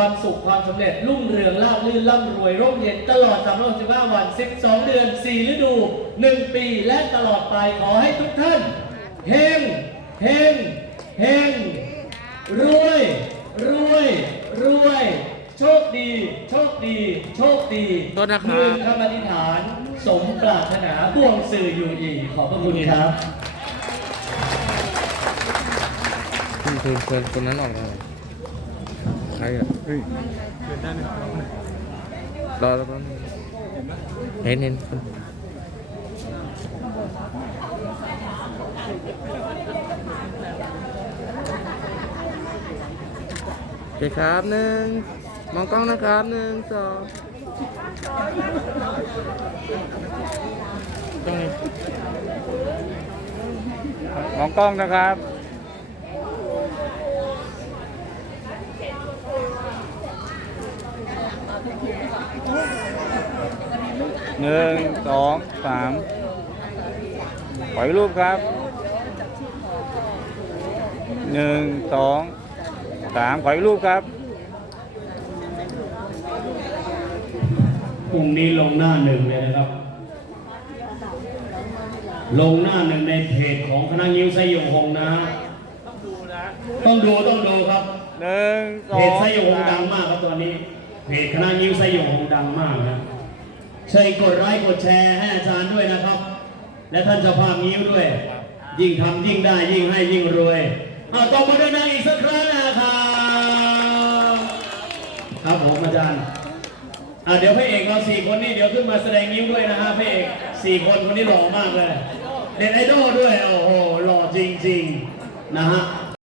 ความสุขความสำเร็จรุ่งเรืองราบรื่นร่ำรวยร่มเย็นตลอด365วัน 12 เดือน 4 ฤดู 1 ปีและตลอดไปขอให้ทุกท่านเฮงเฮงเฮงรวยรวยรวยโชคดี โชคดี โชคดีโทษนะครับ มือคำอธิษฐาน สมปรารถนาบ่วงสื่ออยู่อีกขอบพระคุณครับคุณคุณคนคนนั้นออกมา ใครอะเฮ้ยรอแล้วเห็นเห็นคนโอเคครับหนึ่งมองกล้องนะครับหนึ่งสองตรงนี้มองกล้องนะครับ หนึ่งสองสามปล่อยรูปครับหนึ่งสองสามปล่อยรูปครับพรุ่งนี้ลงหน้าหนึ่งเลยนะครับ ลงหน้าหนึ่งในเพจของคณะยิ้วไซยงหงนะ ต้องดูต้องดูครับหนึ่งสอเพจงไซยงหงสาดัมงมากครับตอนนี้ เพจคณะยิ้วไซยงหงดังมากนะช่วยกดไลค์กดแชร์ให้อาจารย์ด้วยนะครับ และท่านเจ้าภาพยิ้วด้วย ยิ่งทำยิ่งได้ยิ่งให้ยิ่งรวยเอาตบมือดังอีกสักครั้งนะครับครับผมอาจารย์อะเดี๋ยวพระเอกเราสี่คนนี่เดี๋ยวขึ้นมาแสดงยิ้มด้วยนะฮะพระเอกสี่คนคนนี้หล่อมากเลยเด็ดไอดอลด้วยโอ้โหหล่อจริงๆนะฮะ